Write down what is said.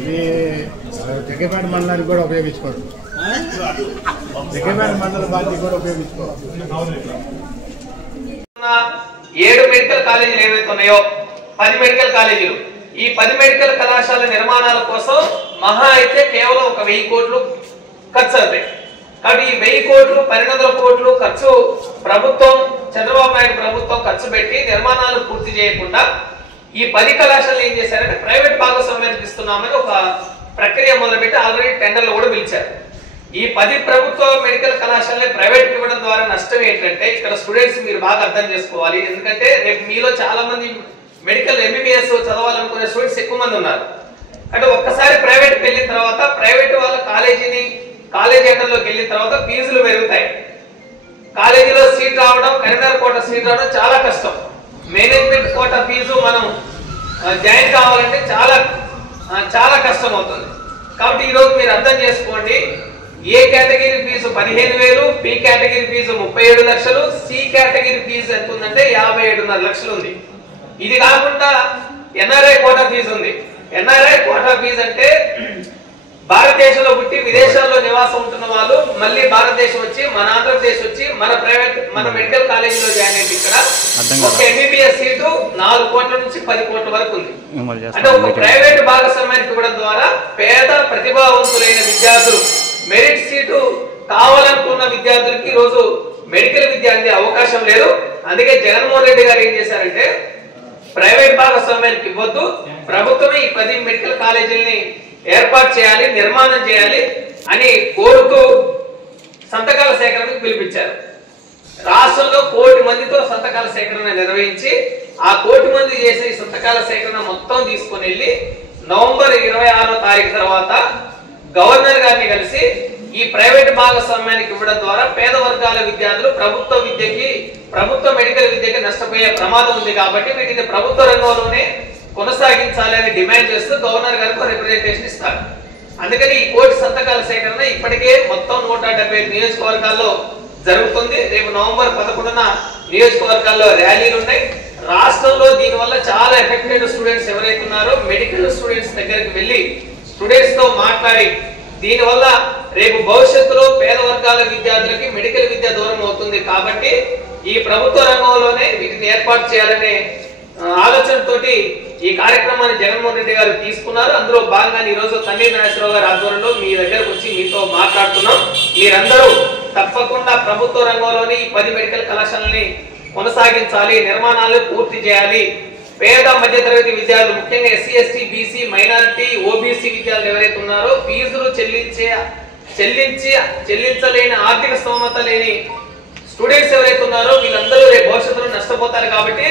ఇది జగ్గపేట మండలానికి కూడా ఉపయోగించుకోవచ్చు. జగ్గపేట మండల పార్టీ కూడా ఉపయోగించుకోవచ్చు. 7 మెడికల్ కాలేజీలు ఏవైతే ఉన్నాయో 10 మెడికల్ కాలేజీలు, ఈ 10 మెడికల్ కళాశాల నిర్మాణాల కోసం మహా అయితే కేవలం 1000 కోట్లు ఖర్చు అవుతాయి. కాబట్టి ఈ 1000 కోట్లు 1200 కోట్లు ఖర్చు ప్రభుత్వం, చంద్రబాబు నాయుడు ప్రభుత్వం ఖర్చు పెట్టి నిర్మాణాలు పూర్తి చేయకుండా ఈ 10 కళాశాలలు ఏం చేశారంటే ప్రైవేట్ భాగస్వామ్యానికి ఇస్తున్నామని ఒక ప్రక్రియ మొదలుపెట్టి ఆల్రెడీ టెండర్లు కూడా పిలిచారు. ఈ 10 ప్రభుత్వ మెడికల్ కళాశాలని ప్రైవేట్ ఇవ్వడం ద్వారా నష్టం ఏంటంటే, ఇక్కడ స్టూడెంట్స్ మీరు బాగా అర్థం చేసుకోవాలి. ఎందుకంటే రేపు మీలో చాలా మంది మెడికల్ MBBS చదవాలనుకునే స్టూడెంట్స్ ఎక్కువ మంది ఉన్నారు. అంటే ఒక్కసారి ప్రైవేట్ వెళ్ళిన తర్వాత ప్రైవేట్ వాళ్ళ కాలేజీ అండర్లోకి వెళ్ళిన తర్వాత ఫీజులు పెరుగుతాయి. కాలేజీలో సీట్ రావడం, కరీంనగర్ కోట సీట్ రావడం చాలా కష్టం. మేనేజ్మెంట్ కోట ఫీజు మనం జాయిన్ కావాలంటే చాలా కష్టం అవుతుంది. కాబట్టి ఈ రోజు మీరు అర్థం చేసుకోండి, A category fee 15,000, B category fee 37 లక్షలు, సి కేటగిరీ ఫీజు ఎంత ఉందంటే 57.5 లక్షలు ఉంది. ఇది కాకుండా NRI కోటా ఫీజు ఉంది. NRI కోటా ఫీజు అంటే భారతదేశంలో పుట్టి విదేశాల్లో నివాసం ఉంటున్న వాళ్ళు మళ్ళీ భారతదేశం వచ్చి మన ఆంధ్రప్రదేశ్ వచ్చి మన మెడికల్ కాలేజీలో జాయిన్ అయ్యి ఇక్కడ ఒక MBBS సీటు 4 కోట్ల నుంచి 10 కోట్ల వరకు ఉంది. అంటే ఒక ప్రైవేట్ భాగస్వామ్యానికి ఇవ్వడం ద్వారా పేద ప్రతిభావంతులైన విద్యార్థులు, మెరిట్ సీటు కావాలనుకున్న విద్యార్థులకి ఈ రోజు మెడికల్ విద్య అందే అవకాశం లేదు. అందుకే జగన్మోహన్ రెడ్డి గారు ఏం చేశారంటే ప్రైవేట్ భాగస్వామ్యానికి ఇవ్వద్దు, ప్రభుత్వమే ఈ 10 మెడికల్ కాలేజీలని ఏర్పాటు చేయాలి, నిర్మాణం చేయాలి అని కోరుతూ సంతకాల సేకరణకు పిలిపించారు. రాష్ట్రంలో 1 కోటి మందితో సంతకాల సేకరణ నిర్వహించి ఆ 1 కోటి మంది చేసే సంతకాల సేకరణ మొత్తం తీసుకుని వెళ్ళి నవంబర్ 26వ తారీఖు తర్వాత గవర్నర్ గారిని కలిసి ఈ ప్రైవేట్ భాగస్వామ్యానికి ఇవ్వడం ద్వారా పేద వర్గాల విద్యార్థులు ప్రభుత్వ మెడికల్ విద్యకి నష్టపోయే ప్రమాదం ఉంది కాబట్టి వీటిని ప్రభుత్వ రంగంలోనే కొనసాగించాలని డిమాండ్ చేస్తూ గవర్నర్ గారికి రిప్రజెంటేషన్ ఇస్తారు. అందుకని ఈ 1 కోటి సంతకాల సేకరణ ఇప్పటికే మొత్తం 175 నియోజకవర్గాల్లో జరుగుతుంది. రేపు నవంబర్ 11న నియోజకవర్గాల్లో ర్యాలీలు ఉన్నాయి. రాష్ట్రంలో దీనివల్ల చాలా ఎఫెక్టెడ్ స్టూడెంట్స్ ఎవరైతే ఉన్నారో మెడికల్ స్టూడెంట్స్ దగ్గరికి వెళ్ళి స్టూడెంట్స్ తో మాట్లాడి దీనివల్ల రేపు భవిష్యత్తులో పేద వర్గాల విద్యార్థులకి మెడికల్ విద్య దూరం అవుతుంది కాబట్టి ఈ ప్రభుత్వ రంగంలోనే వీటిని ఏర్పాటు చేయాలనే ఆలోచనతోటి ఈ కార్యక్రమాన్ని జగన్మోహన్ రెడ్డి గారు తీసుకున్నారు. అందులో భాగంగా ఈ రోజు తన్నీర్ నాగేశ్వరరావు గారి ఆధ్వర్యంలో మీ దగ్గరకు వచ్చి మీతో మాట్లాడుతున్నాం. మీరందరూ తప్పకుండా ప్రభుత్వ రంగంలోని ఈ 10 మెడికల్ కళాశాలని కొనసాగించాలి, నిర్మాణాలు పూర్తి చేయాలి. పేద మధ్యతరగతి విద్యార్థులు ముఖ్యంగా SC, ST, BC, minority, OBC విద్యార్థులు ఎవరైతే ఉన్నారో ఫీజులు చెల్లించలేని ఆర్థిక స్తోమత లేని స్టూడెంట్స్ ఎవరైతే ఉన్నారో వీళ్ళందరూ రేపు భవిష్యత్తులో నష్టపోతారు కాబట్టి